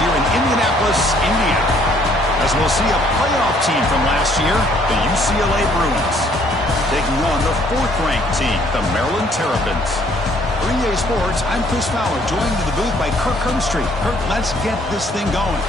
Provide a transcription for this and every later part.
here in Indianapolis, Indiana, as we'll see a playoff team from last year, the UCLA Bruins, taking on the 4th-ranked team, the Maryland Terrapins. For EA Sports, I'm Chris Fowler, joined in the booth by Kirk Herbstreit. Kirk, let's get this thing going.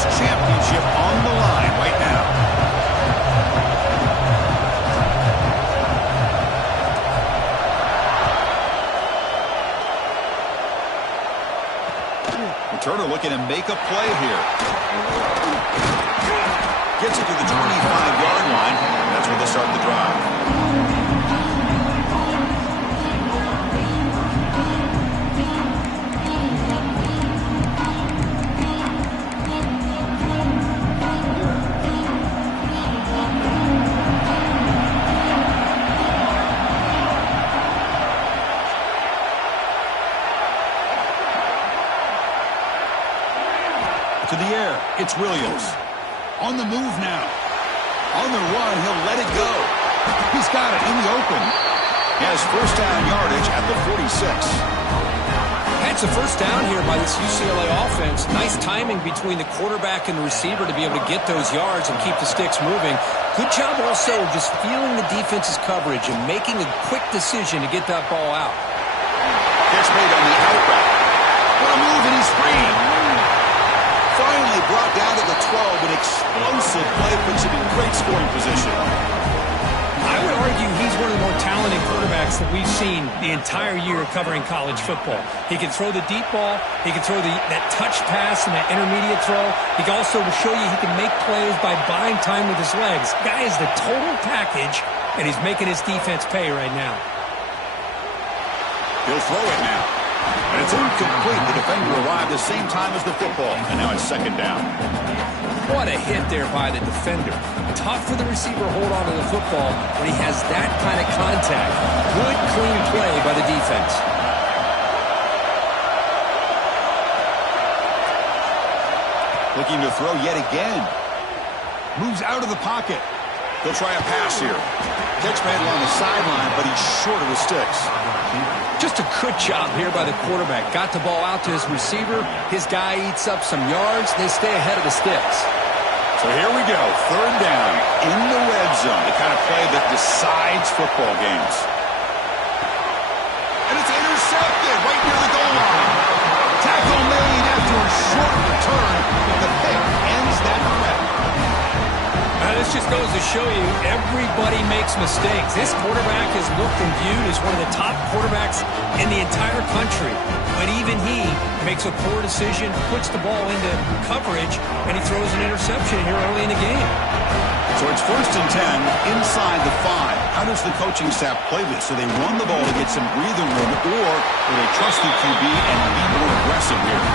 Championship on the line right now. Returner looking to make a play here. Gets it to the 25-yard line. That's where they start the drive. To the air, it's Williams. On the move now. On the run, he'll let it go. He's got it in the open. He has first down yardage at the 46. That's a first down here by this UCLA offense. Nice timing between the quarterback and the receiver to be able to get those yards and keep the sticks moving. Good job also just feeling the defense's coverage and making a quick decision to get that ball out. Catch made on the out route. What a move, and he's free. Finally brought down to the 12, an explosive play puts him in great scoring position. I would argue he's one of the more talented quarterbacks that we've seen the entire year covering college football. He can throw the deep ball. He can throw that touch pass and that intermediate throw. He can also show you he can make plays by buying time with his legs. Guy is the total package, and he's making his defense pay right now. He'll throw it now. And it's incomplete. The defender arrived the same time as the football. And now it's second down. What a hit there by the defender. Tough for the receiver to hold on to the football when he has that kind of contact. Good, clean play by the defense. Looking to throw yet again. Moves out of the pocket. He'll try a pass here. Catch made along the sideline, but he's short of the sticks. Just a good job here by the quarterback. Got the ball out to his receiver. His guy eats up some yards. They stay ahead of the sticks. So here we go. Third down in the red zone. The kind of play that decides football games. And it's intercepted right near the goal line. Tackle made after a short return. The pick ends that threat. This just goes to show you everybody makes mistakes. This quarterback is looked and viewed as one of the top quarterbacks in the entire country. But even he makes a poor decision, puts the ball into coverage, and he throws an interception here early in the game. So it's 1st and 10 inside the 5. How does the coaching staff play this? So they run the ball to get some breathing room, or do they trust the QB and be more aggressive here?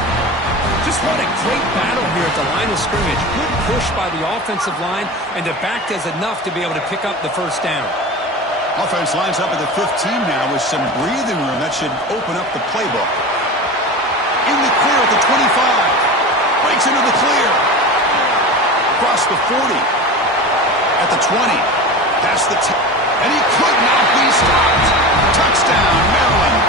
Just what a great battle here at the line of scrimmage. Good push by the offensive line, and the back does enough to be able to pick up the first down. Offense lines up at the 15 now with some breathing room. That should open up the playbook. In the clear at the 25. Breaks into the clear. Across the 40. At the 20. Past the 10. And he could not be stopped. Touchdown, Maryland.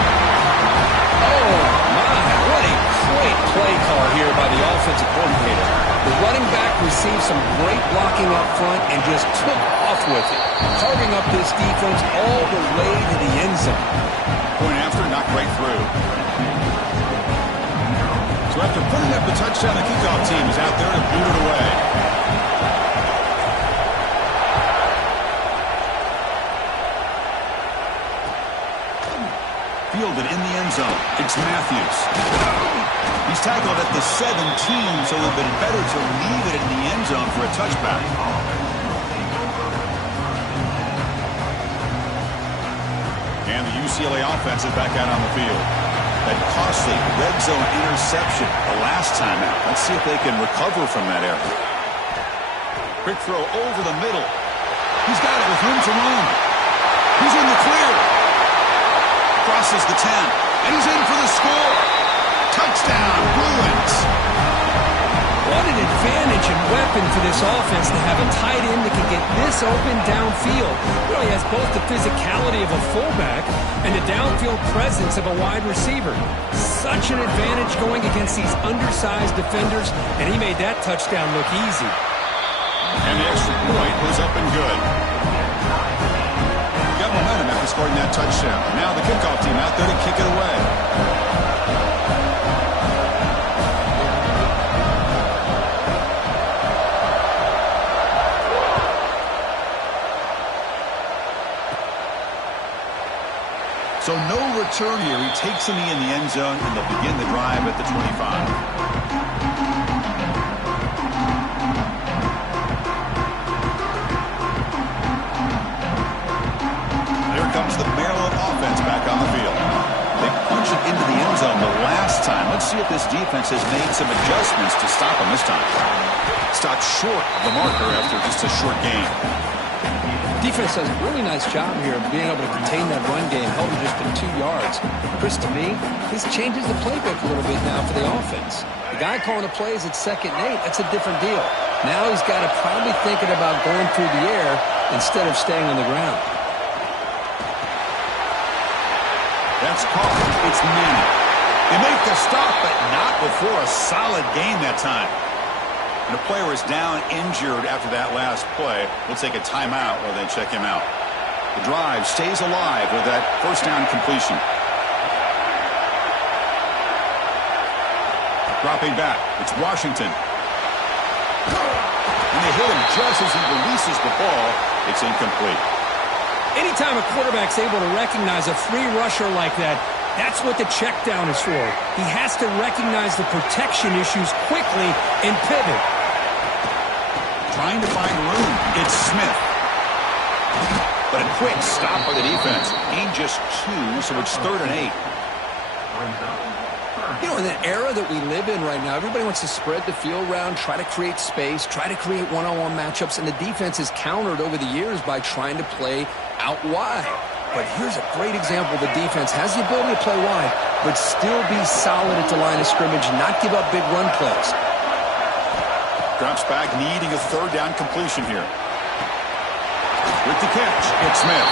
Oh, my. What a great play call here by the offensive coordinator. The running back received some great blocking up front and just took off with it, carving up this defense all the way to the end zone. Point after, knocked right through. So after putting up the touchdown, the kickoff team is out there to boot it away. Fielded in the end zone. It's Matthews. He's tackled at the 17, so it would have been better to leave it in the end zone for a touchback. And the UCLA offense is back out on the field. That costly red zone interception the last time out. Let's see if they can recover from that error. Quick throw over the middle. He's got it with room to run. He's in the clear. Crosses the 10. And he's in for the score. Touchdown, Bruins. What an advantage and weapon for this offense to have a tight end that can get this open downfield. Really has both the physicality of a fullback and the downfield presence of a wide receiver. Such an advantage going against these undersized defenders, and he made that touchdown look easy. And the extra point was up and good. Got momentum after scoring that touchdown. Now the kickoff team out there to kick it away. So no return here. He takes the knee in the end zone, and they'll begin the drive at the 25. There comes the Maryland offense back on the field. They punch it into the end zone the last time. Let's see if this defense has made some adjustments to stop them this time. Stopped short of the marker after just a short gain. Defense does a really nice job here of being able to contain that run game, held him just to 2 yards. Chris, to me, this changes the playbook a little bit now for the offense. The guy calling the plays at 2nd and 8, that's a different deal. Now he's got to probably thinking about going through the air instead of staying on the ground. That's caught. It's Manning. They make the stop, but not before a solid gain that time. And the player is down injured after that last play. We'll take a timeout while they check him out. The drive stays alive with that first down completion. Dropping back, it's Washington. And they hit him just as he releases the ball. It's incomplete. Anytime a quarterback's able to recognize a free rusher like that, that's what the check down is for. He has to recognize the protection issues quickly and pivot. Trying to find room. It's Smith. But a quick stop by the defense. Gain just 2, so it's 3rd and 8. You know, in the era that we live in right now, everybody wants to spread the field around, try to create space, try to create one-on-one matchups, and the defense is countered over the years by trying to play out wide. But here's a great example. The defense has the ability to play wide, but still be solid at the line of scrimmage, not give up big run plays. Drops back, needing a 3rd down completion here. With the catch, it's Smith.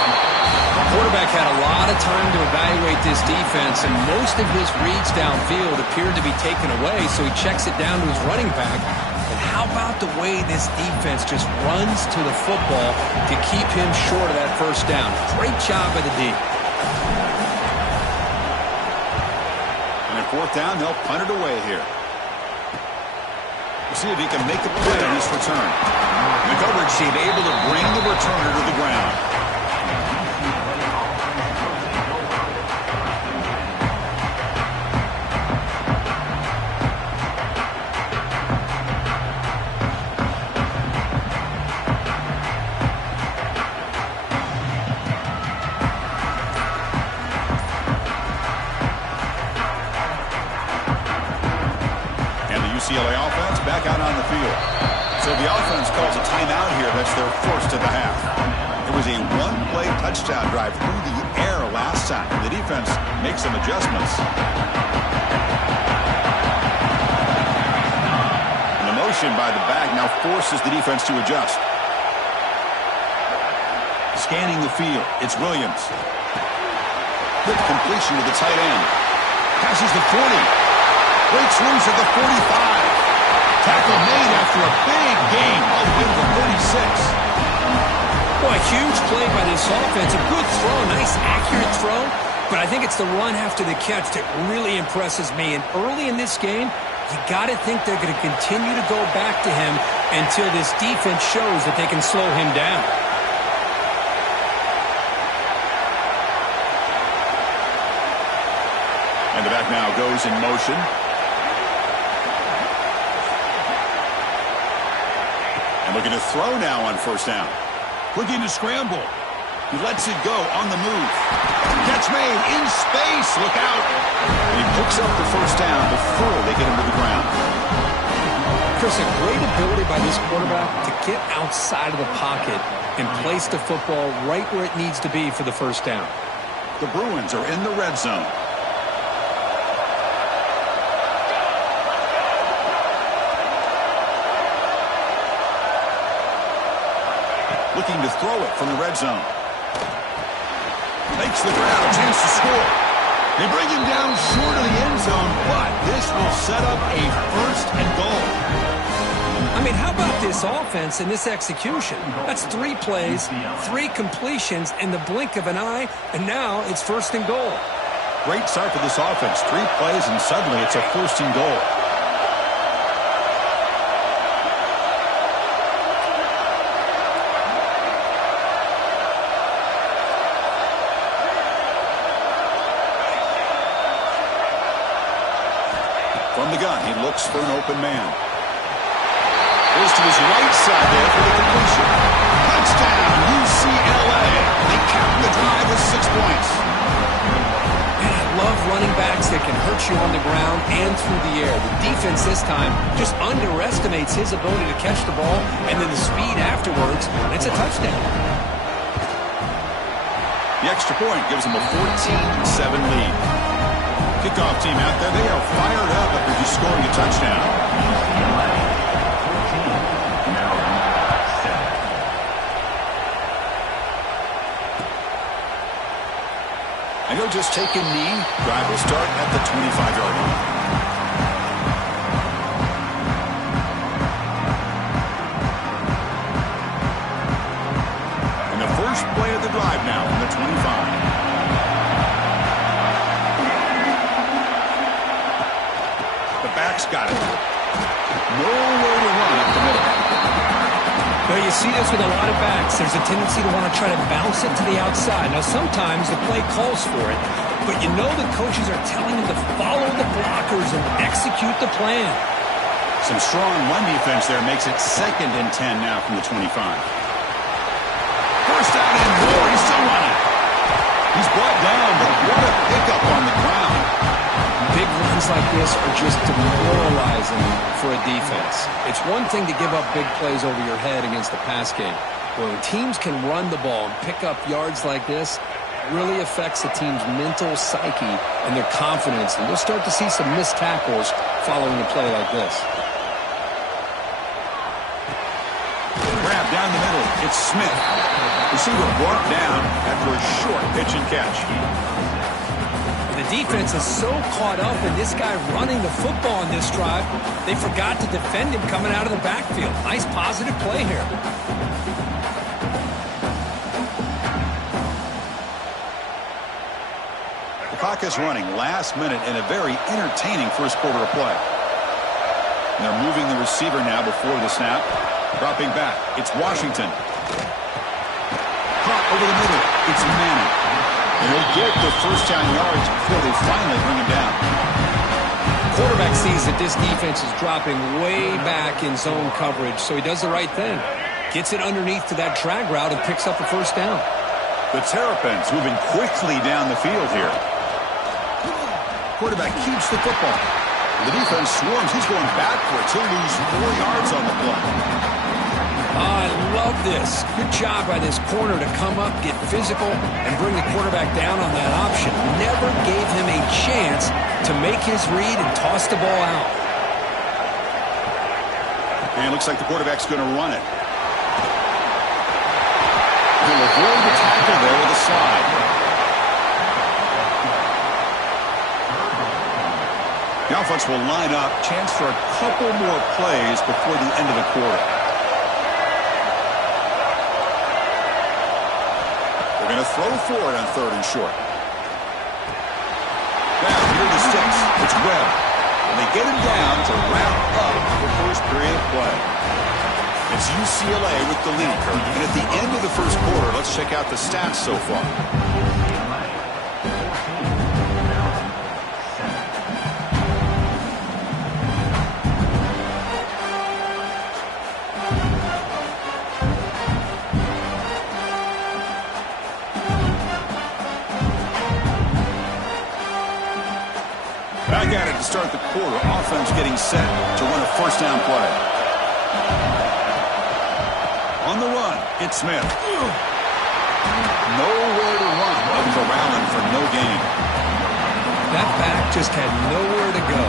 The quarterback had a lot of time to evaluate this defense, and most of his reads downfield appeared to be taken away, so he checks it down to his running back. And how about the way this defense just runs to the football to keep him short of that first down? Great job by the D. And at 4th down, they'll punt it away here. We'll see if he can make a play on this return. The coverage team able to bring the returner to the ground. UCLA offense back out on the field. So the offense calls a timeout here. That's their first of the half. It was a one-play touchdown drive through the air last time. The defense makes some adjustments. And the motion by the back now forces the defense to adjust. Scanning the field, it's Williams. Good completion to the tight end. Passes the 40. Breaks loose at the 45. Tackle made after a big gain all the way to the 36. Boy, a huge play by this offense. A good throw, nice accurate throw. But I think it's the run after the catch that really impresses me. And early in this game, you got to think they're going to continue to go back to him until this defense shows that they can slow him down. And the back now goes in motion. And looking to throw now on 1st down. Looking to scramble. He lets it go on the move. Catch catch made in space. Look out. And he picks up the first down before they get him to the ground. Chris, a great ability by this quarterback to get outside of the pocket and place the football right where it needs to be for the first down. The Bruins are in the red zone. Looking to throw it from the red zone. Makes the grab, chance to score. They bring him down short of the end zone, but this will set up a first and goal. I mean, how about this offense and this execution? That's 3 plays, 3 completions in the blink of an eye, and now it's first and goal. Great start for this offense. 3 plays, and suddenly it's a first and goal. From the gun, he looks for an open man. Goes to his right side there for the completion. Touchdown, UCLA. They cap the drive with 6 points. Man, I love running backs that can hurt you on the ground and through the air. The defense this time just underestimates his ability to catch the ball, and then the speed afterwards, and it's a touchdown. The extra point gives them a 14-7 lead. Kickoff team out there, they are fired up after just scoring a touchdown. And he'll just take a knee. Drive will start at the 25-yard line. And the first play of the drive now from the 25. Back's got it. Nowhere to run up the middle. Well, you see this with a lot of backs. There's a tendency to want to try to bounce it to the outside. Now, sometimes the play calls for it, but you know the coaches are telling them to follow the blockers and execute the plan. Some strong run defense there makes it 2nd and 10 now from the 25. First down and more. He's still running. He's brought down, but what a pickup on the ground. Big runs like this are just demoralizing for a defense. It's one thing to give up big plays over your head against the pass game. But when teams can run the ball and pick up yards like this, it really affects the team's mental psyche and their confidence. And you'll start to see some missed tackles following a play like this. Grab down the middle. It's Smith. Receiver brought down after a short pitch and catch. The defense is so caught up in this guy running the football on this drive, they forgot to defend him coming out of the backfield. Nice positive play here. The clock is running last minute in a very entertaining first quarter of play. And they're moving the receiver now before the snap. Dropping back. It's Washington. Caught over the middle. It's Manning. And he'll get the first down yards before they finally bring him down. Quarterback sees that this defense is dropping way back in zone coverage, so he does the right thing. Gets it underneath to that drag route and picks up the first down. The Terrapins moving quickly down the field here. Quarterback keeps the football. The defense swarms. He's going backwards. He'll lose 4 yards on the play. I love this. Good job by this corner to come up, get physical, and bring the quarterback down on that option. Never gave him a chance to make his read and toss the ball out. And it looks like the quarterback's going to run it. He'll avoid the tackle there with a slide. The offense will line up. Chance for a couple more plays before the end of the quarter. They're going to throw for it on 3rd and short. Now, here are the sticks. It's Webb. And they get him down to wrap up the first period of play. It's UCLA with the lead. And at the end of the first quarter, let's check out the stats so far. getting set to run a first down play. On the run, it's Smith. Nowhere to run, but corralling for no gain. That back just had nowhere to go.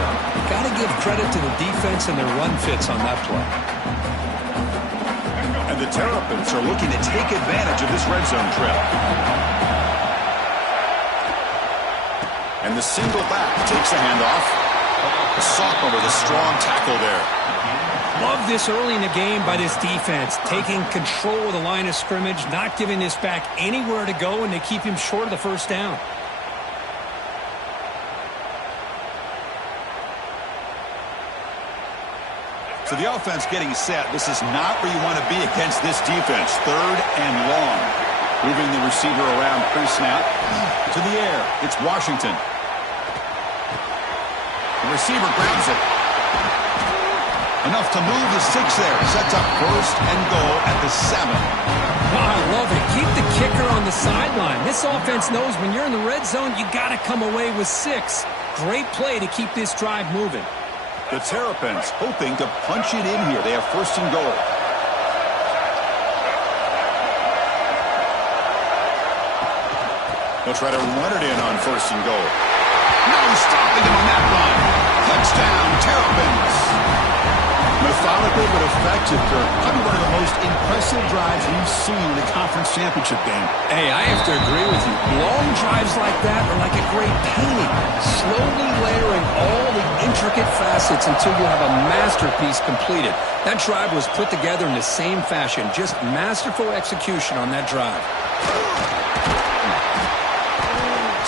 Got to give credit to the defense and their run fits on that play. And the Terrapins are looking to take advantage of this red zone trip. And the single back takes the handoff. The sophomore with a strong tackle there. Love this early in the game by this defense, taking control of the line of scrimmage, not giving this back anywhere to go, and they keep him short of the first down. So the offense getting set. This is not where you want to be against this defense. Third and long. Moving the receiver around pre-snap. To the air. It's Washington. The receiver grabs it. Enough to move the 6 there. Sets up first and goal at the 7. Oh, I love it. Keep the kicker on the sideline. This offense knows when you're in the red zone, you got to come away with 6. Great play to keep this drive moving. The Terrapins hoping to punch it in here. They have first and goal. They'll try to run it in on first and goal. No stopping him on that run. Touchdown, Terrapins. Methodical but effective, Kirk. Probably one of the most impressive drives we've seen in a conference championship game. Hey, I have to agree with you. Long drives like that are like a great painting. Slowly layering all the intricate facets until you have a masterpiece completed. That drive was put together in the same fashion. Just masterful execution on that drive.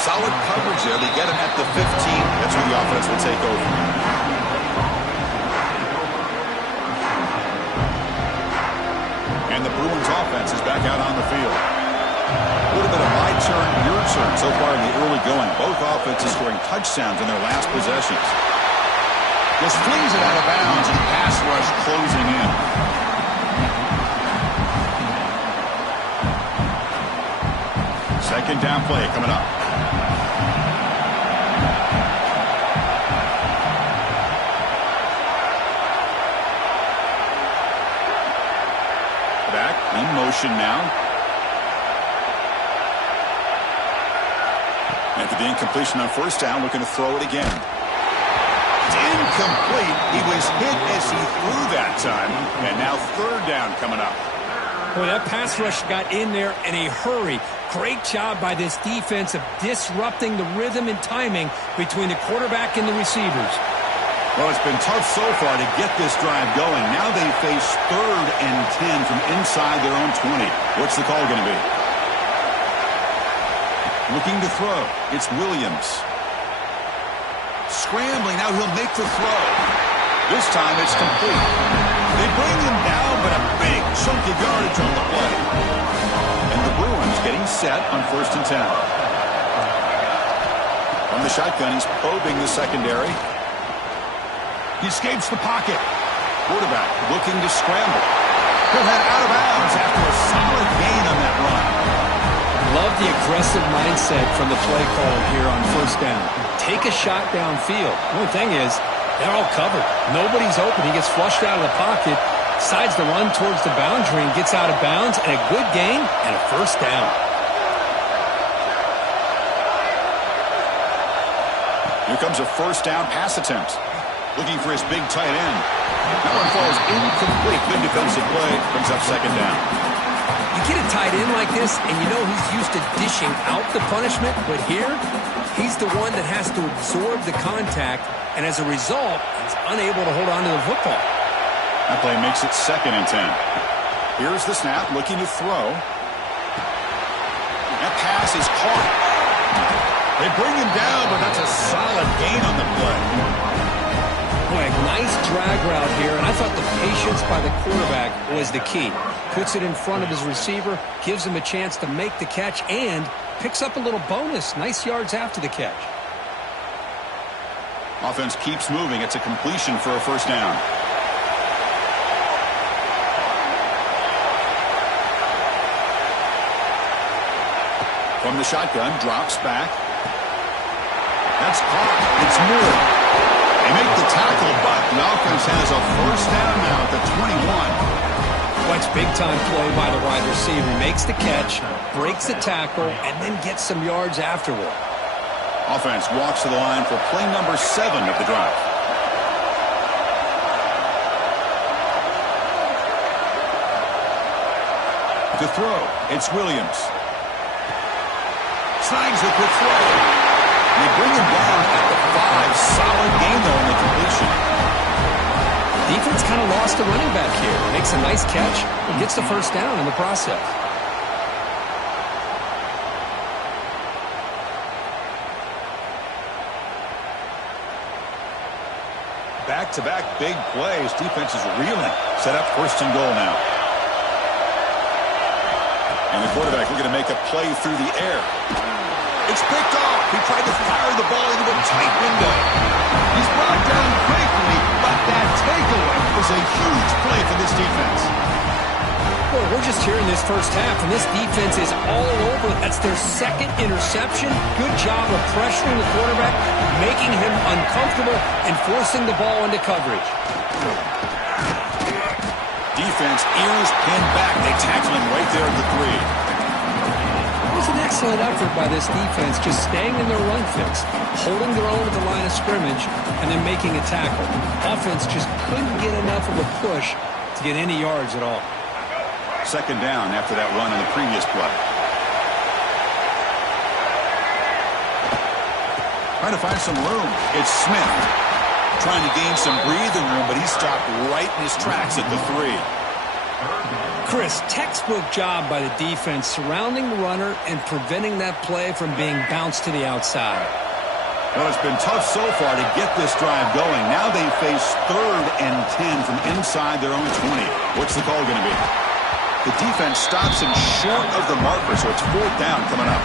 Solid coverage there. They get him at the 15. That's where the offense will take over. And the Bruins offense is back out on the field. A little bit of my turn, your turn so far in the early going. Both offenses scoring touchdowns in their last possessions. Just flings it out of bounds and pass rush closing in. Second down play coming up. Back in motion now. After the incompletion on first down, looking to throw it again. It's incomplete. He was hit as he threw that time. And now third down coming up. Boy, that pass rush got in there in a hurry. Great job by this defense of disrupting the rhythm and timing between the quarterback and the receivers. Well, it's been tough so far to get this drive going. Now they face third and 10 from inside their own 20. What's the call going to be? Looking to throw. It's Williams. Scrambling. Now he'll make the throw. This time it's complete. They bring him down, but a big chunky yardage on the play. And the Bruins getting set on first and 10. From the shotgun, he's probing the secondary. He escapes the pocket. Quarterback looking to scramble. He'll head out of bounds after a solid gain on that run. Love the aggressive mindset from the play caller here on first down. Take a shot downfield. The only thing is, they're all covered. Nobody's open. He gets flushed out of the pocket, decides to run towards the boundary and gets out of bounds, and a good gain and a first down. Here comes a first down pass attempt. Looking for his big tight end. That one falls incomplete. Good defensive play. Brings up second down. You get a tight end like this, and you know he's used to dishing out the punishment, but here, he's the one that has to absorb the contact, and as a result, he's unable to hold on to the football. That play makes it second and 10. Here's the snap, looking to throw. That pass is caught. They bring him down, but that's a solid gain on the play. Boy, nice drag route here, and I thought the patience by the quarterback was the key. Puts it in front of his receiver, gives him a chance to make the catch, and picks up a little bonus. Nice yards after the catch. Offense keeps moving. It's a completion for a first down. From the shotgun, drops back. That's caught. It's Moore. They make the tackle, but the offense has a first down now at the 21. Watch big-time play by the wide receiver. Makes the catch, breaks the tackle, and then gets some yards afterward. Offense walks to the line for play number 7 of the drive. To throw, it's Williams. Snags the quick throw. They bring him down at the 5. Solid game, though, in the completion. Defense kind of lost the running back here. Makes a nice catch and gets the first down in the process. Back-to-back big plays. Defense is reeling. Set up first and goal now. And the quarterback looking to make a play through the air. It's picked off. He tried to fire the ball into a tight window. He's brought down quickly, but that takeaway was a huge play for this defense. Well, we're just here in this first half, and this defense is all over. That's their second interception. Good job of pressuring the quarterback, making him uncomfortable, and forcing the ball into coverage. Defense, ears pinned back. They tackle him right there at the 3. It was an excellent effort by this defense, just staying in their run fix, holding their own at the line of scrimmage, and then making a tackle. Offense just couldn't get enough of a push to get any yards at all. Second down after that run in the previous play. Trying to find some room. It's Smith. Trying to gain some breathing room, but he stopped right in his tracks at the 3. Chris, textbook job by the defense surrounding the runner and preventing that play from being bounced to the outside. Well, it's been tough so far to get this drive going. Now they face 3rd and 10 from inside their own 20. What's the call going to be? The defense stops him short of the marker, so it's 4th down coming up.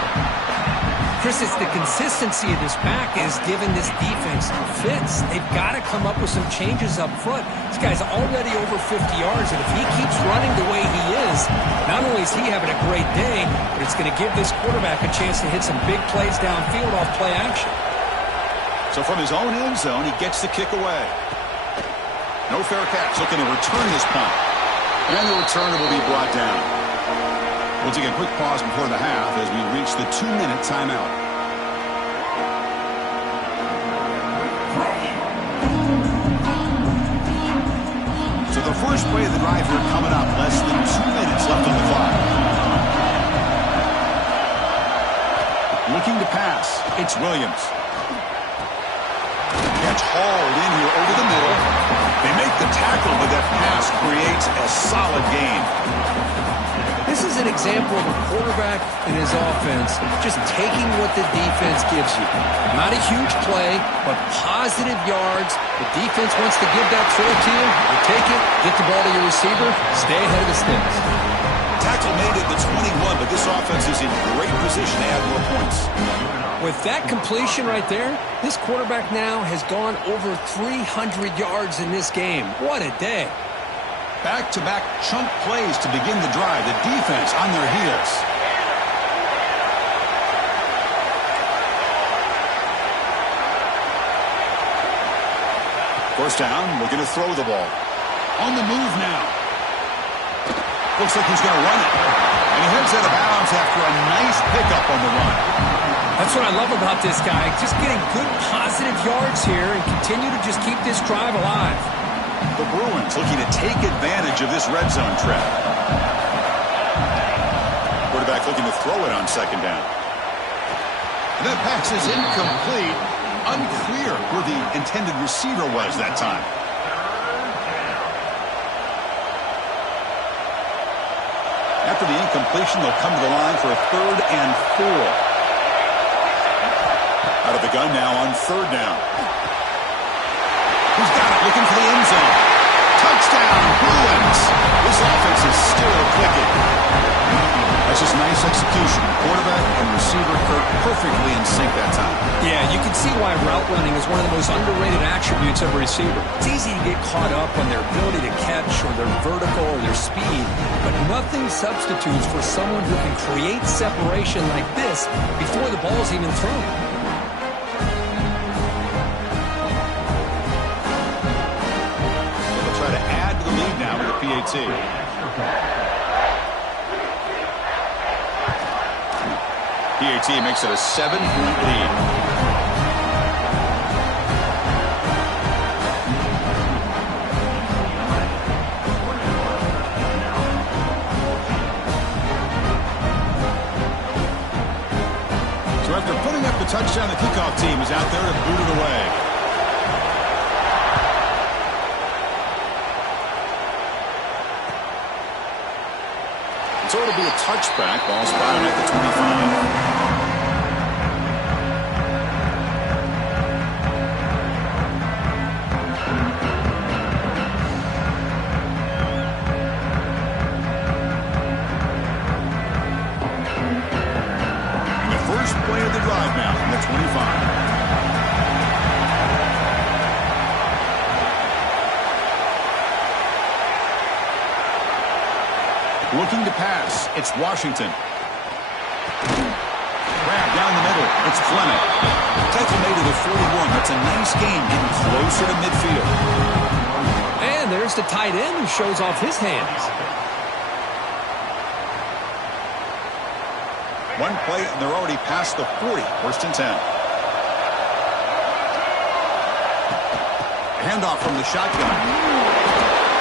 Chris, it's the consistency of this back is giving this defense fits. They've got to come up with some changes up front. This guy's already over 50 yards, and if he keeps running the way he is, not only is he having a great day, but it's going to give this quarterback a chance to hit some big plays downfield off play action. So from his own end zone, he gets the kick away. No fair catch, looking to return this punt. And the returner will be brought down. We'll take a quick pause before the half as we reach the 2-minute timeout. So the first play of the drive here coming up. Less than 2 minutes left on the clock. Looking to pass. It's Williams. Catch hauled in here over the middle. They make the tackle, but that pass creates a solid gain. This is an example of a quarterback and his offense just taking what the defense gives you. Not a huge play, but positive yards. The defense wants to give that throw to you. You take it, get the ball to your receiver, stay ahead of the sticks. Tackle made at the 21, but this offense is in great position to add more points. With that completion right there, this quarterback now has gone over 300 yards in this game. What a day. Back-to-back chunk plays to begin the drive. The defense on their heels. First down, looking to throw the ball. On the move now. Looks like he's going to run it. And he heads out of bounds after a nice pickup on the run. That's what I love about this guy. Just getting good positive yards here and continue to just keep this drive alive. The Bruins looking to take advantage of this red zone trap. Quarterback looking to throw it on second down. And that pass is incomplete. Unclear where the intended receiver was that time. After the incompletion, they'll come to the line for a 3rd and 4. Out of the gun now on 3rd down. He's got it, looking for the end zone. Touchdown, Bruins. This offense is still clicking. That's just nice execution. Quarterback and receiver perfectly in sync that time. Yeah, you can see why route running is one of the most underrated attributes of a receiver. It's easy to get caught up on their ability to catch or their vertical or their speed, but nothing substitutes for someone who can create separation like this before the ball's even thrown. PAT. PAT makes it a 7-point lead. So after putting up the touchdown, the kickoff team is out there to boot it away. So it'll be a touchback. Ball spotted at the 25. Play of the drive now from the 25. Looking to pass. It's Washington. Grab down the middle. It's Fleming. Tackle made to the 41. That's a nice gain, getting closer to midfield. And there's the tight end who shows off his hands. One play, and they're already past the 40. First and 10. Handoff from the shotgun.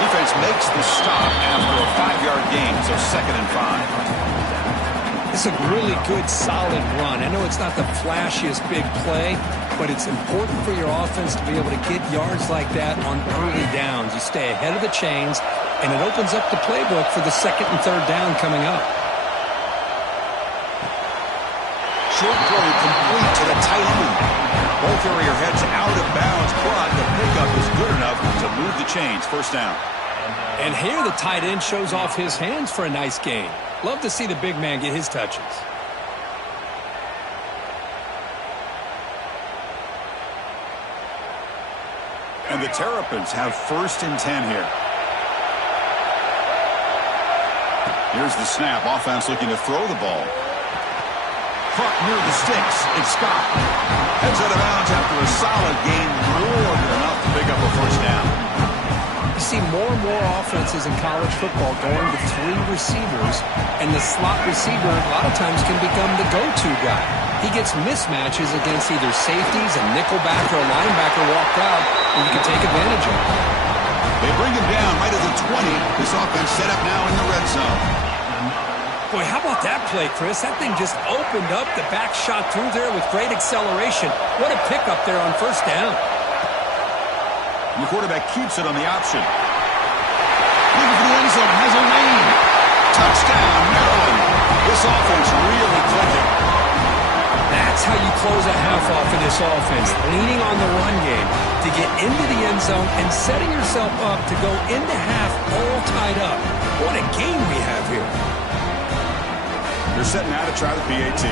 Defense makes the stop after a 5-yard gain, so 2nd and 5. It's a really good, solid run. I know it's not the flashiest big play, but it's important for your offense to be able to get yards like that on early downs. You stay ahead of the chains, and it opens up the playbook for the 2nd and 3rd down coming up. Short throw complete to the tight end. Ball carrier heads out of bounds, but the pickup is good enough to move the chains. First down. And here the tight end shows off his hands for a nice gain. Love to see the big man get his touches. And the Terrapins have 1st and 10 here. Here's the snap. Offense looking to throw the ball. Caught near the sticks. It's Scott. Heads out of bounds after a solid gain. More than enough to pick up a first down. You see more and more offenses in college football going to 3 receivers, and the slot receiver a lot of times can become the go-to guy. He gets mismatches against either safeties, a nickelback, or a linebacker walk out, and you can take advantage of it. They bring him down right at the 20. This offense set up now in the red zone. Boy, how about that play, Chris? That thing just opened up. The back shot through there with great acceleration. What a pickup there on first down. And the quarterback keeps it on the option. Looking for the end zone. Has a lane. Touchdown, Maryland. This offense really clicking. That's how you close a half off in this offense. Leaning on the run game to get into the end zone and setting yourself up to go into half all tied up. What a game we have here. They're setting out to try the PAT.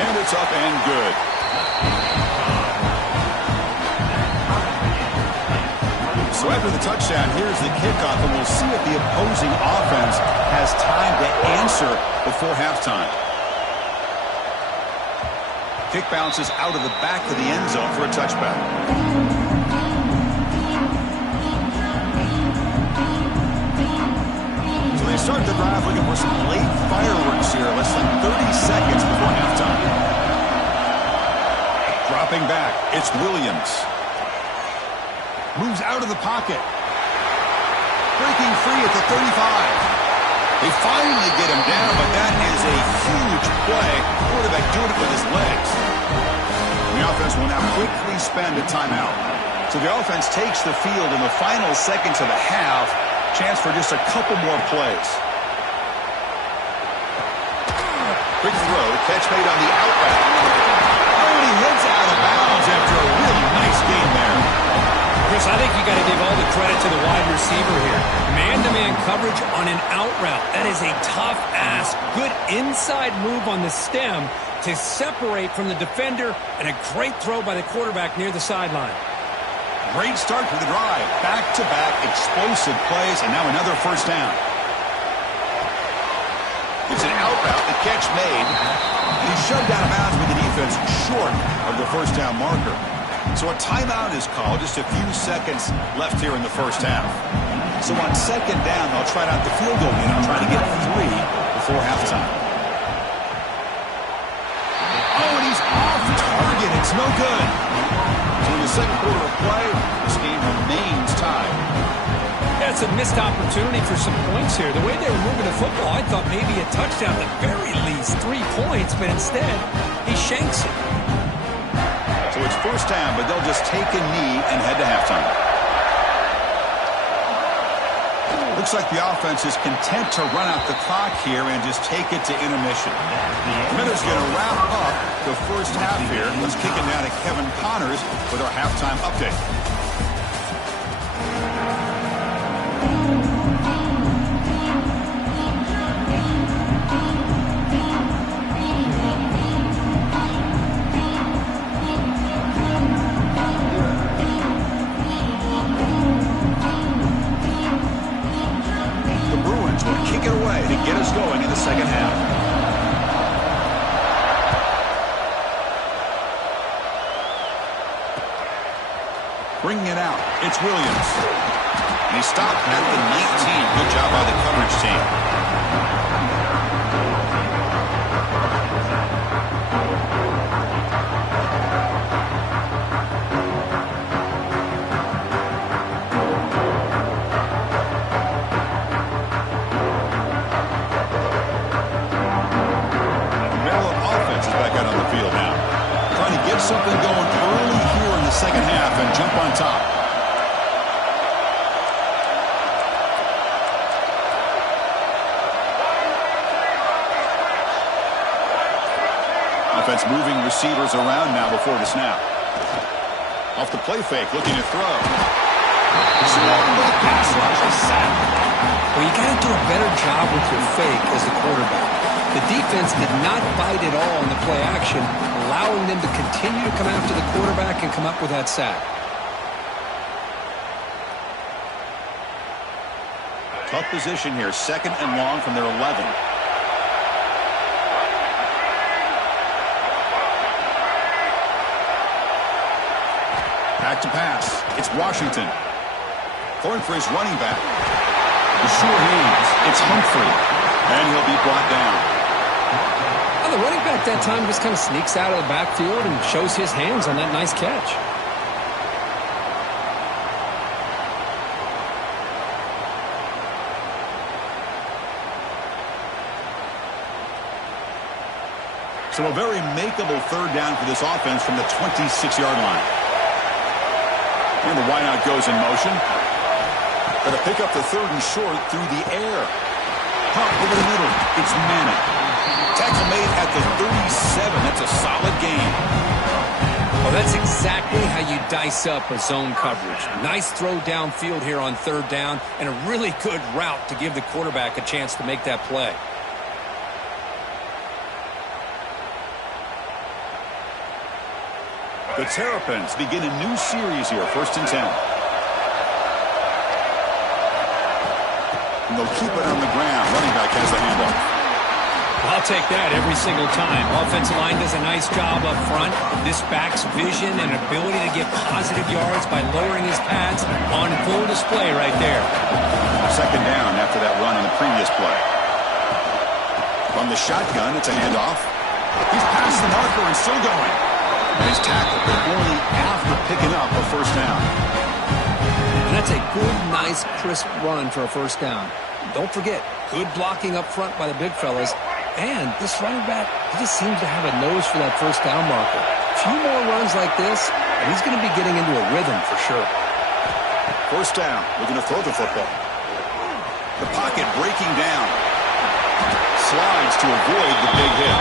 And it's up and good. So after the touchdown, here's the kickoff, and we'll see if the opposing offense has time to answer before halftime. Kick bounces out of the back of the end zone for a touchback. Start the drive looking for some late fireworks here. Less than 30 seconds before halftime. Dropping back, it's Williams. Moves out of the pocket. Breaking free at the 35. They finally get him down, but that is a huge play. Quarterback doing it with his legs. The offense will now quickly spend a timeout. So the offense takes the field in the final seconds of the half. Chance for just a couple more plays. Quick throw, catch made on the out route. Oh, and he heads out of bounds after a really nice game there. Chris, I think you got to give all the credit to the wide receiver here. Man-to-man coverage on an out route. That is a tough ask. Good inside move on the stem to separate from the defender, and a great throw by the quarterback near the sideline. Great start for the drive. Back-to-back explosive plays, and now another first down. It's an out route, the catch made. He's shoved out of bounds with the defense short of the first down marker. So a timeout is called. Just a few seconds left here in the first half. So on second down, they'll try out the field goal unit, trying to get 3 before halftime. Oh, and he's off target. It's no good. So in the second quarter of play, this game remains tied. Yeah, it's a missed opportunity for some points here. The way they were moving the football, I thought maybe a touchdown at the very least, 3 points, but instead, he shanks it. So it's first down, but they'll just take a knee and head to halftime. Looks like the offense is content to run out the clock here and just take it to intermission. Minutes going to wrap up the first half here. Let's kick it down to Kevin Connors with our halftime update. To get us going in the second half. Bringing it out, it's Williams. And he stopped at the 19. Good job by the coverage team. Something going early here in the second half and jump on top. Offense moving receivers around now before the snap. Off the play fake, looking to throw. Pass rush is set. Well, you got to do a better job with your fake as the quarterback. The defense did not bite at all in the play action, allowing them to continue to come after the quarterback and come up with that sack. Tough position here, second and long from their 11. Back to pass. It's Washington. Throwing for his running back. The sure hands. It's Humphrey. And he'll be brought down. The running back that time just kind of sneaks out of the backfield and shows his hands on that nice catch. So a very makeable third down for this offense from the 26-yard line. And the wideout goes in motion. Going to pick up the third and short through the air. Pump over the middle. It's Manning. Tackle made at the 37. That's a solid gain. Well, that's exactly how you dice up a zone coverage. Nice throw downfield here on third down and a really good route to give the quarterback a chance to make that play. The Terrapins begin a new series here, 1st and 10. And they'll keep it on the ground. Running back has the handoff. I'll take that every single time. Offensive line does a nice job up front. This back's vision and ability to get positive yards by lowering his pads on full display right there. Second down after that run on the previous play. From the shotgun, it's a handoff. He's past the marker and still going. And he's tackled, but only after picking up a first down. And that's a good, nice, crisp run for a first down. Don't forget, good blocking up front by the big fellas. And this running back, he just seems to have a nose for that first down marker. A few more runs like this, and he's going to be getting into a rhythm for sure. First down, looking to throw the football. The pocket breaking down. Slides to avoid the big hit.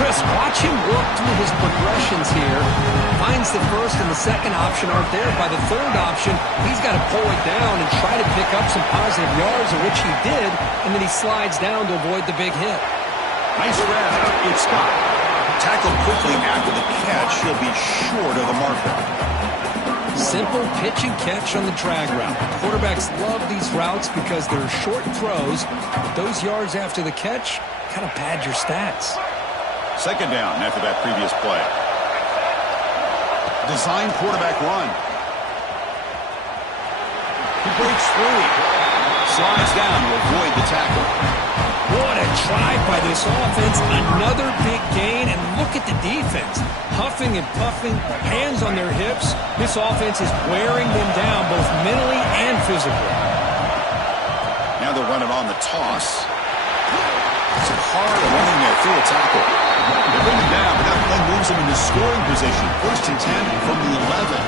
Chris, watch him work through his progressions here. Finds the first and the second option aren't there. By the third option, he's got to pull it down and try to pick up some positive yards, of which he did, and then he slides down to avoid the big hit. Nice grab. It's Scott. Tackled quickly after the catch. He'll be short of the marker. Simple pitch and catch on the drag route. Quarterbacks love these routes because they're short throws, but those yards after the catch kind of pad your stats. Second down after that previous play. Design quarterback run. He breaks free. Slides down to avoid the tackle. What a drive by this offense. Another big gain, and look at the defense. Huffing and puffing, hands on their hips. This offense is wearing them down both mentally and physically. Now they'll run it on the toss. It's hard running there through a tackle. They bring him down, but that play moves him into scoring position. 1st and 10 from the 11.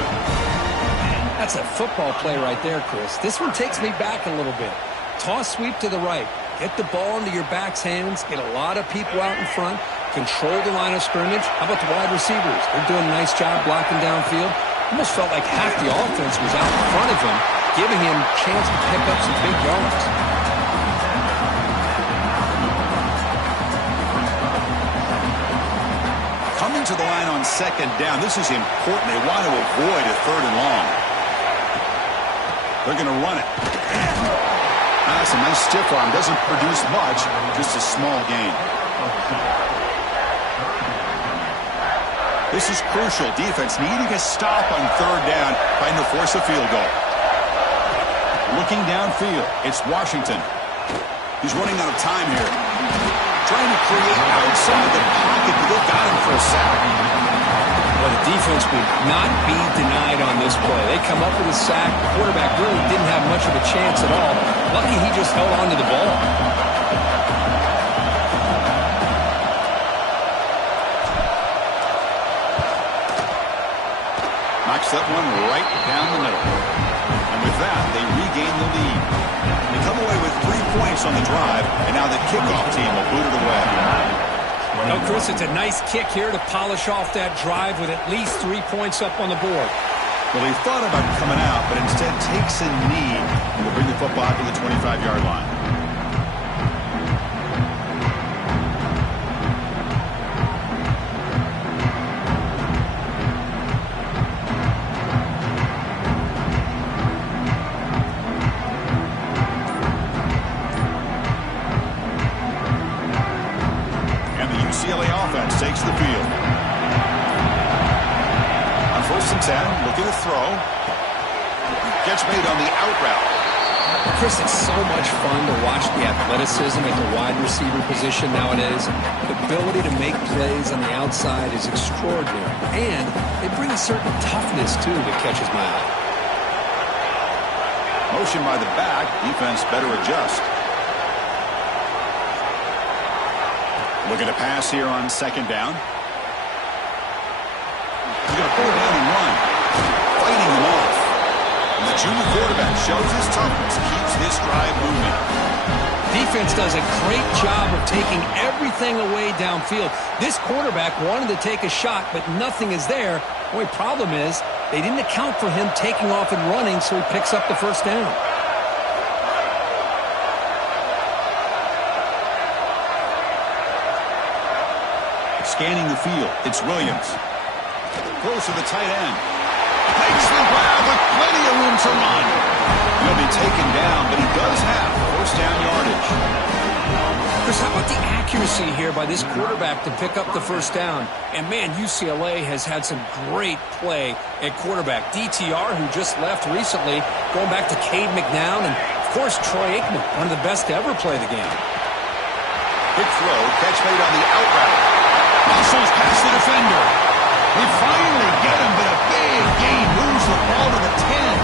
That's a football play right there, Chris. This one takes me back a little bit. Toss sweep to the right. Get the ball into your back's hands. Get a lot of people out in front. Control the line of scrimmage. How about the wide receivers? They're doing a nice job blocking downfield. Almost felt like half the offense was out in front of him, giving him a chance to pick up some big yards. Coming to the line on 2nd down. This is important. They want to avoid a 3rd and long. They're going to run it. That's a nice stiff arm. Doesn't produce much. Just a small gain. This is crucial. Defense needing a stop on 3rd down, trying to force a field goal. Looking downfield, it's Washington. He's running out of time here. Trying to create outside the pocket, but they got him for a sack. Well, the defense would not be denied on this play. They come up with a sack. The quarterback really didn't have much of a chance at all. Lucky he just held on to the ball. Knocks that one right down the middle. And with that, they regain the lead. They come away with 3 points on the drive, and now the kickoff team will boot it away. No, Chris, it's a nice kick here to polish off that drive with at least 3 points up on the board. Well, he thought about coming out, but instead takes a knee to bring the football to the 25-yard line. UCLA offense takes the field. On 1st and 10, looking to throw. Gets made on the out route. Chris, it's so much fun to watch the athleticism at the wide receiver position nowadays. The ability to make plays on the outside is extraordinary. And they bring a certain toughness, too, that catches my eye. Motion by the back. Defense better adjust. Looking to pass here on 2nd down. He's going to pull it down and run. Fighting them off. And the junior quarterback shows his toughness, keeps this drive moving. Defense does a great job of taking everything away downfield. This quarterback wanted to take a shot, but nothing is there. The only problem is they didn't account for him taking off and running, so he picks up the 1st down. Scanning the field, it's Williams. Close to the tight end. Takes the grab with plenty of room to run. He'll be taken down, but he does have 1st down yardage. Chris, how about the accuracy here by this quarterback to pick up the 1st down? And, man, UCLA has had some great play at quarterback. DTR, who just left recently, going back to Cade McNown, and, of course, Troy Aikman, one of the best to ever play the game. Quick throw, catch made on the out route. Muscles past the defender. We finally get him, but a big gain moves the ball to the 10.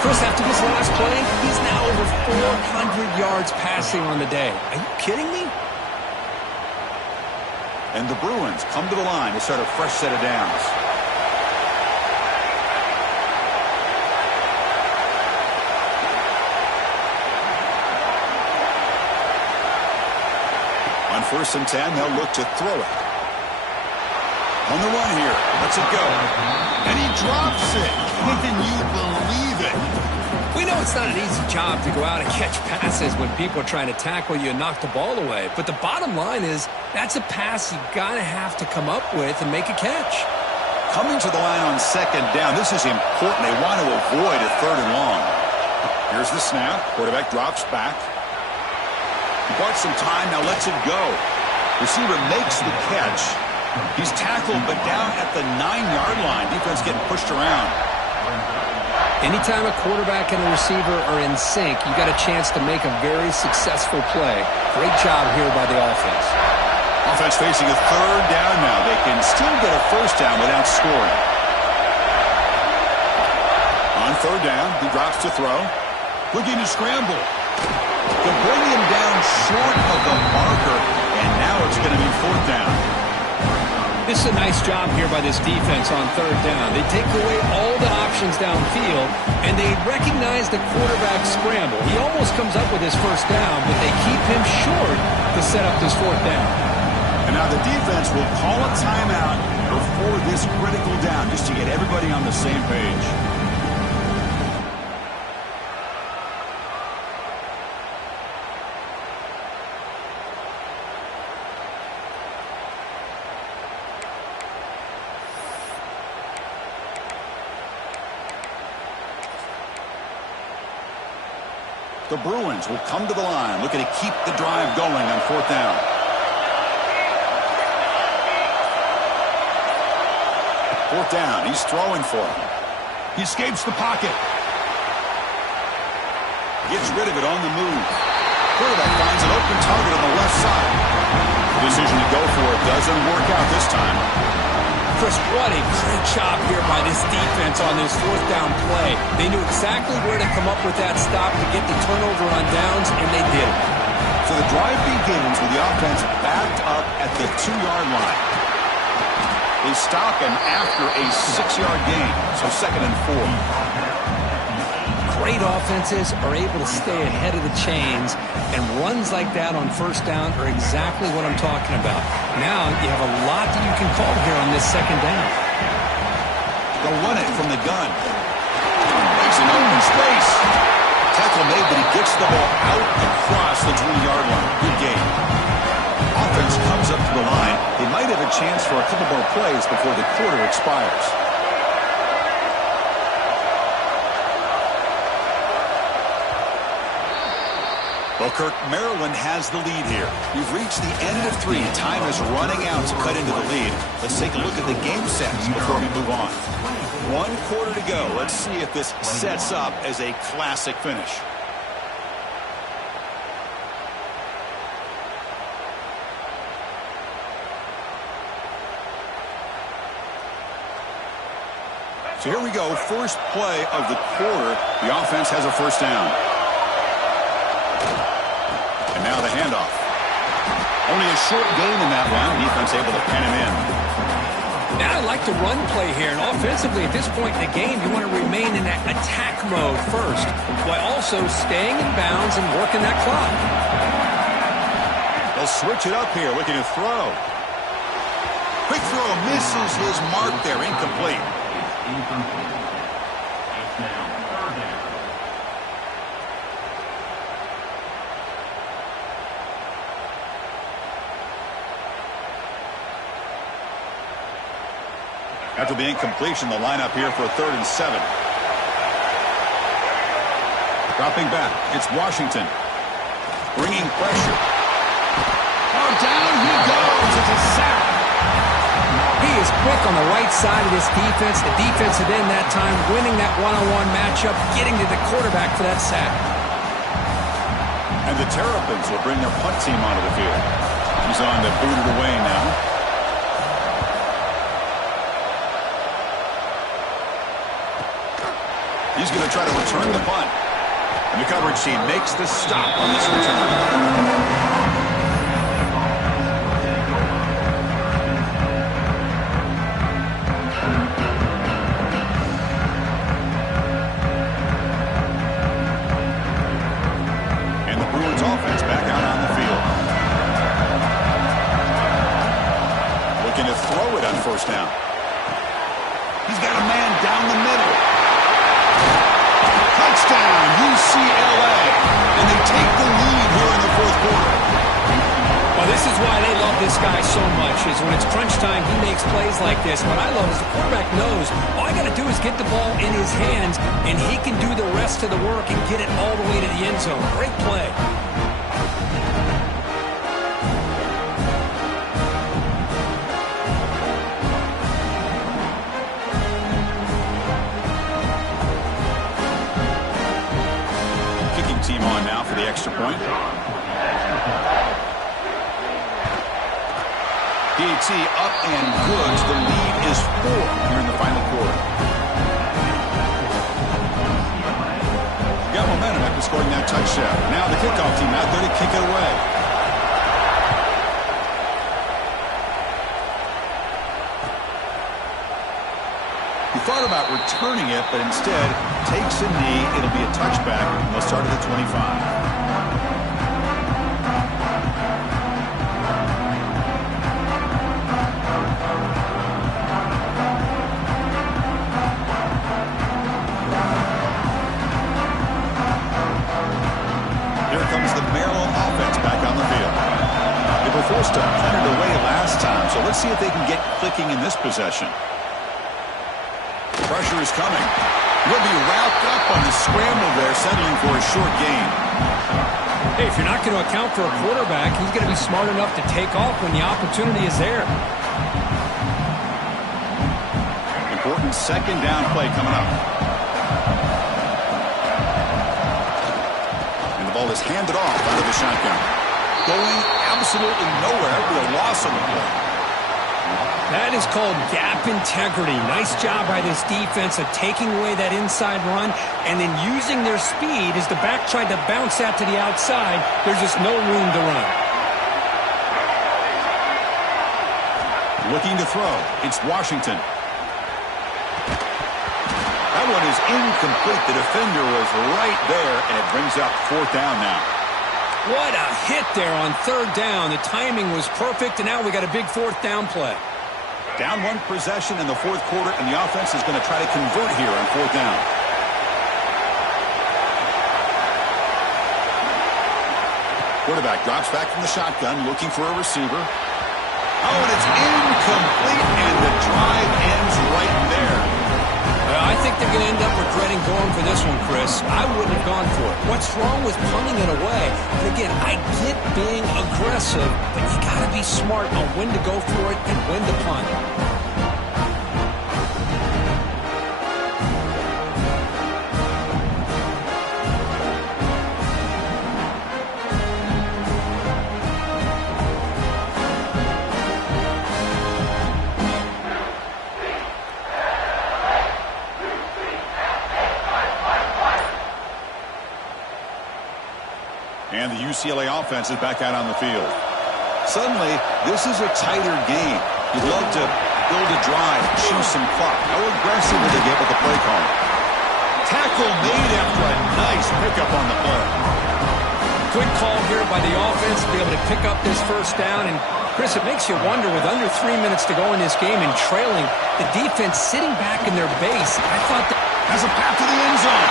Chris, after this last play, he's now over 400 yards passing on the day. Are you kidding me? And the Bruins come to the line to start a fresh set of downs. On 1st and 10, they'll look to throw it. On the run here, lets it go. And he drops it. Can you believe it? We know it's not an easy job to go out and catch passes when people are trying to tackle you and knock the ball away. But the bottom line is that's a pass you got to have to come up with and make a catch. Coming to the line on 2nd down, this is important. They want to avoid a 3rd and long. Here's the snap. Quarterback drops back. He bought some time, now lets it go. Receiver makes the catch. He's tackled, but down at the 9-yard line. Defense getting pushed around. Anytime a quarterback and a receiver are in sync, you got a chance to make a very successful play. Great job here by the offense. Offense facing a third down now. They can still get a first down without scoring. On third down, he drops to throw. Looking to scramble. They'll bring him down short of the marker, and now it's going to be fourth down. This is a nice job here by this defense on third down. They take away all the options downfield, and they recognize the quarterback scramble. He almost comes up with his first down, but they keep him short to set up this fourth down. And now the defense will call a timeout before this critical down, just to get everybody on the same page. The Bruins will come to the line, looking to keep the drive going on fourth down. Fourth down, he's throwing for it. He escapes the pocket. Gets rid of it on the move. Quarterback finds an open target on the left side. The decision to go for it doesn't work out this time. Chris, what a great job here by this defense on this fourth down play. They knew exactly where to come up with that stop to get the turnover on downs, and they did it. So the drive begins with the offense backed up at the 2-yard line. They stop him after a 6-yard gain, so second and 4. Great offenses are able to stay ahead of the chains, and runs like that on first down are exactly what I'm talking about. Now you have a lot that you can call here on this second down. They'll run it from the gun. Makes an open space. Tackle made, but he gets the ball out across the 20-yard line. Good game. Offense comes up to the line. They might have a chance for a couple more plays before the quarter expires. Well, Kirk, Maryland has the lead here. We've reached the end of 3. Time is running out to cut into the lead. Let's take a look at the game sets before we move on. 1 quarter to go. Let's see if this sets up as a classic finish. So here we go. First play of the quarter. The offense has a first down. And now the handoff. Only a short gain in that run. Defense able to pen him in. Now I like the run play here. And offensively, at this point in the game, you want to remain in that attack mode first, while also staying in bounds and working that clock. They'll switch it up here, looking to throw. Quick throw misses his mark there. Incomplete. After the incompletion, the lineup here for a 3rd and 7. Dropping back, it's Washington. Bringing pressure. Oh, down he goes. It's a sack. He is quick on the right side of this defense. The defensive end that time winning that one-on-one matchup, getting to the quarterback for that sack. And the Terrapins will bring their punt team onto the field. He's on to boot it away now. He's going to try to return the punt. And the coverage team makes the stop on this return. First down. He's got a man down the middle. Touchdown, UCLA. And they take the lead here in the 4th quarter. Well, this is why they love this guy so much, is when it's crunch time, he makes plays like this. What I love is the quarterback knows all I got to do is get the ball in his hands, and he can do the rest of the work and get it all the way to the end zone. Great play. the extra point. PAT up and good. The lead is 4 here in the final quarter. Got momentum after scoring that touchdown. Now the kickoff team out there to kick it away. He thought about returning it, but instead takes a knee. It'll be a touchback. They'll start at the 25. Forced to punt it away last time, so let's see if they can get clicking in this possession. Pressure is coming. He'll be wrapped up on the scramble there, settling for a short gain. Hey, if you're not going to account for a quarterback, he's going to be smart enough to take off when the opportunity is there. Important second down play coming up. And the ball is handed off out of the shotgun. Going absolutely nowhere with a loss on the play. That is called gap integrity. Nice job by this defense of taking away that inside run and then using their speed as the back tried to bounce that to the outside. There's just no room to run. Looking to throw. It's Washington. That one is incomplete. The defender was right there, and it brings up 4th down now. What a hit there on 3rd down. The timing was perfect, and now we got a big 4th down play. Down 1 possession in the 4th quarter, and the offense is going to try to convert here on 4th down. Quarterback drops back from the shotgun, looking for a receiver. Oh, and it's incomplete, and the drive ends right there. I think they're going to end up regretting going for this one, Chris. I wouldn't have gone for it. What's wrong with punting it away? And again, I get being aggressive, but you got to be smart on when to go for it and when to punt. And the UCLA offense is back out on the field. Suddenly, this is a tighter game. You'd love to build a drive, chew some clock. How aggressive did they get with the play call? Tackle made after a nice pickup on the play. Good call here by the offense to be able to pick up this 1st down. And, Chris, it makes you wonder, with under 3 minutes to go in this game and trailing, the defense sitting back in their base. I thought that has a path to the end zone.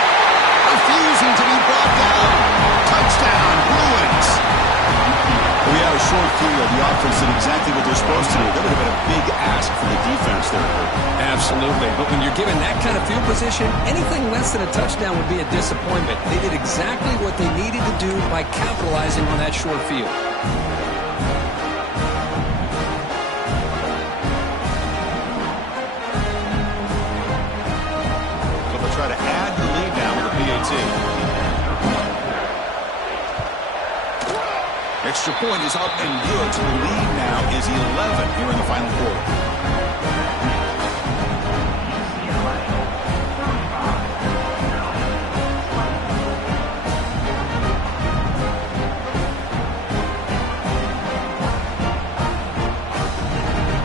Refusing to be brought down. Touchdown, Bruins. We had a short field. The offense did exactly what they're supposed to do. That would have been a big ask for the defense there. Absolutely. But when you're given that kind of field position, anything less than a touchdown would be a disappointment. They did exactly what they needed to do by capitalizing on that short field. So they'll try to add the lead now with the PAT. Extra point is up and good. So the lead now is 11 here in the final quarter.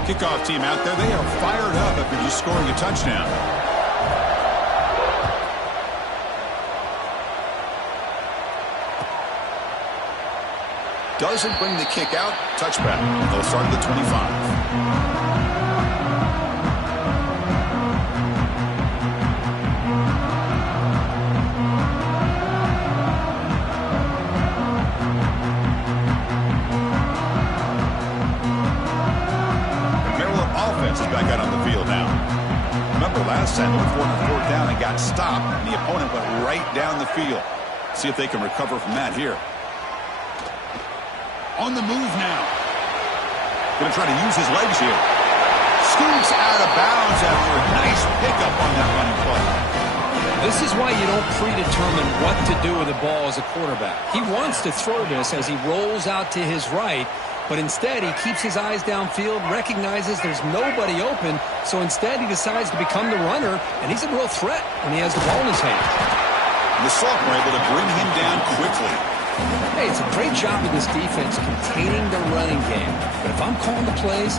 Kickoff team out there. They are fired up after just scoring a touchdown. Doesn't bring the kick out. Touchback. They'll start at the 25. The Maryland offense is back out on the field now. Remember last time they were 4th down and got stopped, and the opponent went right down the field. See if they can recover from that here. On the move now. Going to try to use his legs here. Scoops out of bounds after a nice pickup on that running play. This is why you don't predetermine what to do with the ball as a quarterback. He wants to throw this as he rolls out to his right, but instead he keeps his eyes downfield, recognizes there's nobody open, so instead he decides to become the runner, and he's a real threat when he has the ball in his hand. The sophomore able to bring him down quickly. Hey, it's a great job of this defense containing the running game. But if I'm calling the plays,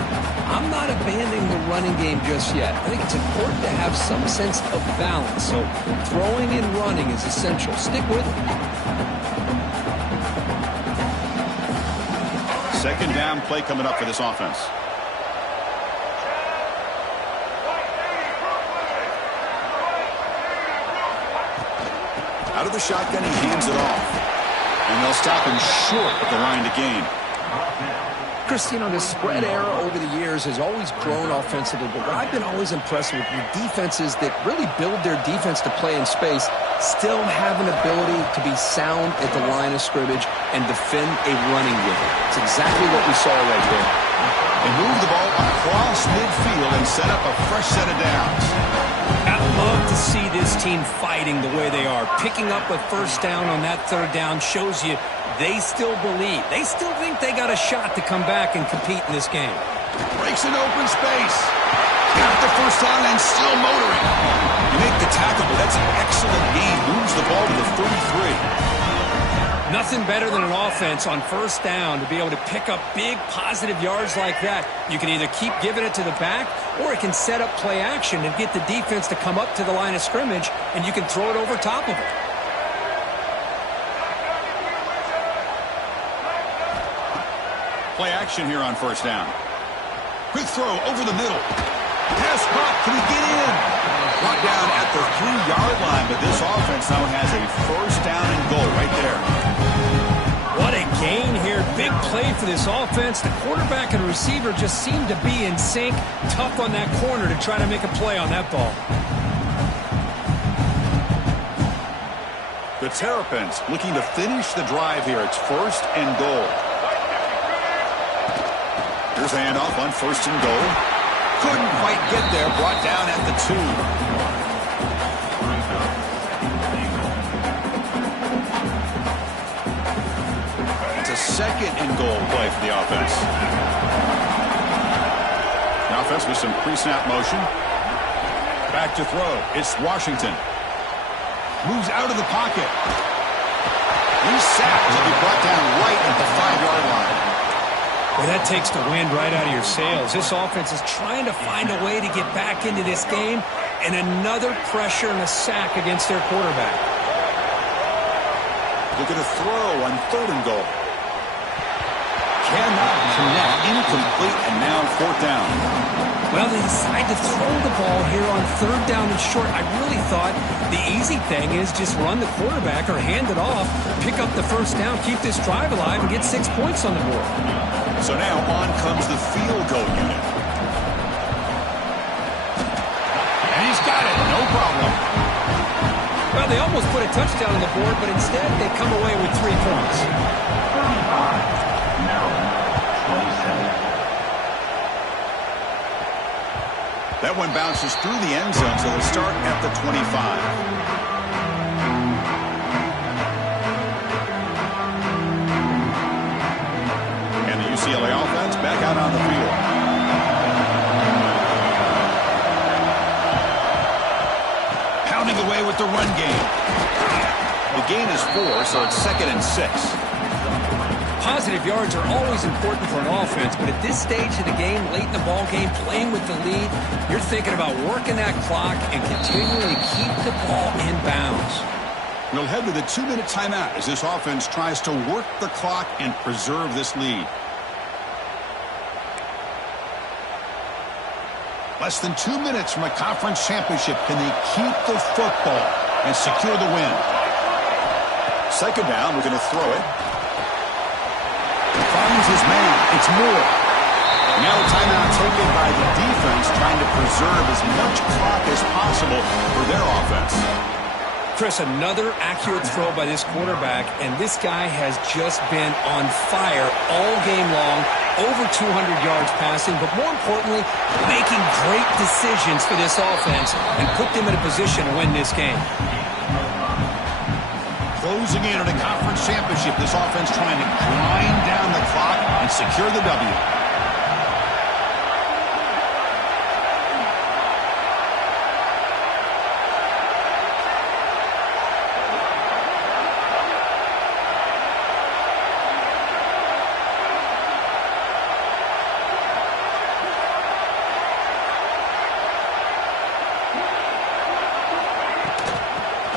I'm not abandoning the running game just yet. I think it's important to have some sense of balance. So throwing and running is essential. Stick with it. Second down play coming up for this offense. Out of the shotgun, he hands it off. And they'll stop him short of the line to gain. Chris, you know, the spread era over the years has always grown offensively, but what I've been always impressed with defenses that really build their defense to play in space still have an ability to be sound at the line of scrimmage and defend a running game. It's exactly what we saw right there. They move the ball across midfield and set up a fresh set of downs. I love to see this team fighting the way they are. Picking up a first down on that third down shows you they still believe. They still think they got a shot to come back and compete in this game. Breaks an open space. Got the first down and still motoring. You make the tackle, but that's an excellent gain. Moves the ball to the 33. Nothing better than an offense on first down to be able to pick up big positive yards like that. You can either keep giving it to the back, or it can set up play action and get the defense to come up to the line of scrimmage, and you can throw it over top of it. Play action here on first down. Quick throw over the middle. Pass caught. Can he get in? Brought down at the 3-yard line, but this offense now has a first down and goal right there. What a gain here. Big play for this offense. The quarterback and receiver just seem to be in sync. Tough on that corner to try to make a play on that ball. The Terrapins looking to finish the drive here. It's first and goal. Here's a handoff on first and goal. Couldn't quite get there. Brought down at the 2. Second and goal play for the offense. The offense with some pre-snap motion. Back to throw. It's Washington. Moves out of the pocket. He's sacked. He'll be brought down right at the 5-yard line. Well, that takes the wind right out of your sails. This offense is trying to find a way to get back into this game, and another pressure and a sack against their quarterback. Look at a throw on third and goal. Cannot connect, incomplete, and now fourth down. Well, they decide to throw the ball here on third down and short. I really thought the easy thing is just run the quarterback or hand it off, pick up the first down, keep this drive alive, and get 6 points on the board. So now on comes the field goal unit. And he's got it, no problem. Well, they almost put a touchdown on the board, but instead they come away with 3 points. That one bounces through the end zone, so they'll start at the 25. And the UCLA offense back out on the field. Pounding away with the run game. The gain is 4, so it's second and 6. Positive yards are always important for an offense, but at this stage of the game, late in the ball game, playing with the lead, you're thinking about working that clock and continuing to keep the ball in bounds. We'll head to the 2-minute timeout as this offense tries to work the clock and preserve this lead. Less than 2 minutes from a conference championship. Can they keep the football and secure the win? Second down, we're going to throw it. Finds his man. It's Moore. Now a timeout taken by the defense, trying to preserve as much clock as possible for their offense. Chris, another accurate throw by this quarterback, and this guy has just been on fire all game long, over 200 yards passing, but more importantly, making great decisions for this offense and put them in a position to win this game. Closing in on a conference championship, this offense trying to grind down the clock and secure the W.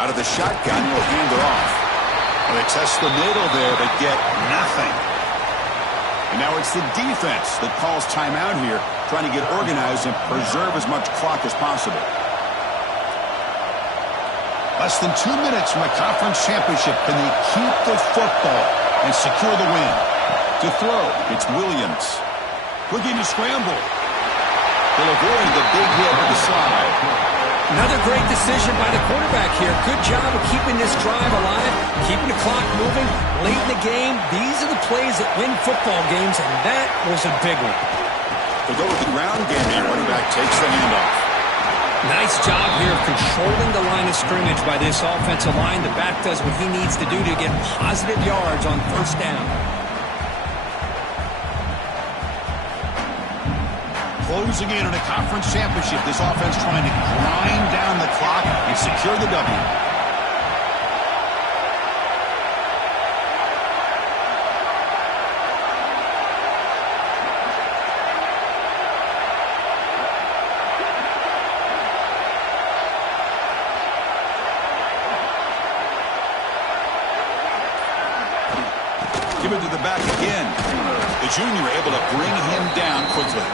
Out of the shotgun, will hand it off. Well, they test the middle there, but get nothing. And now it's the defense that calls timeout here, trying to get organized and preserve as much clock as possible. Less than 2 minutes from a conference championship. Can they keep the football and secure the win? To throw, it's Williams. Looking to scramble. They'll avoid the big hit with the slide. Another great decision by the quarterback here. Good job of keeping this drive alive, keeping the clock moving. Late in the game, these are the plays that win football games, and that was a big one. They'll go with the ground game here. Running back takes the handoff. Nice job here of controlling the line of scrimmage by this offensive line. The back does what he needs to do to get positive yards on first down. Closing in on a conference championship, this offense trying to grind down the clock and secure the W. Give it to the back again. The junior able to bring him down quickly.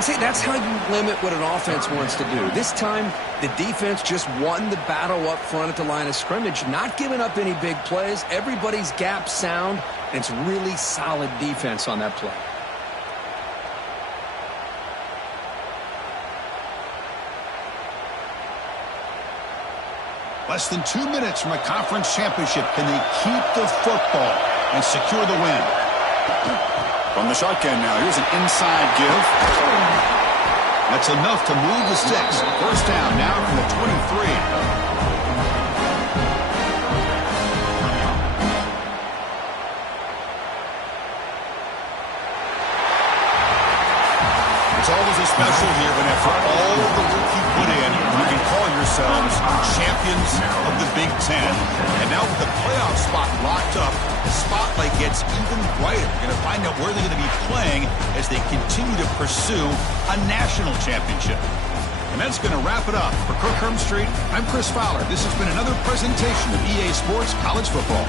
See, that's how you limit what an offense wants to do. This time, the defense just won the battle up front at the line of scrimmage, not giving up any big plays. Everybody's gap sound, and it's really solid defense on that play. Less than 2 minutes from a conference championship. Can they keep the football and secure the win? From the shotgun now, here's an inside give. That's enough to move the sticks. First down now from the 23. It's always a special here, but after all the work you put in, you can call yourselves champions of the Big Ten. And now with the playoff spot locked up, the spotlight gets even brighter. We're going to find out where they're going to be playing as they continue to pursue a national championship. And that's going to wrap it up. For Kirk Street, I'm Chris Fowler. This has been another presentation of EA Sports College Football.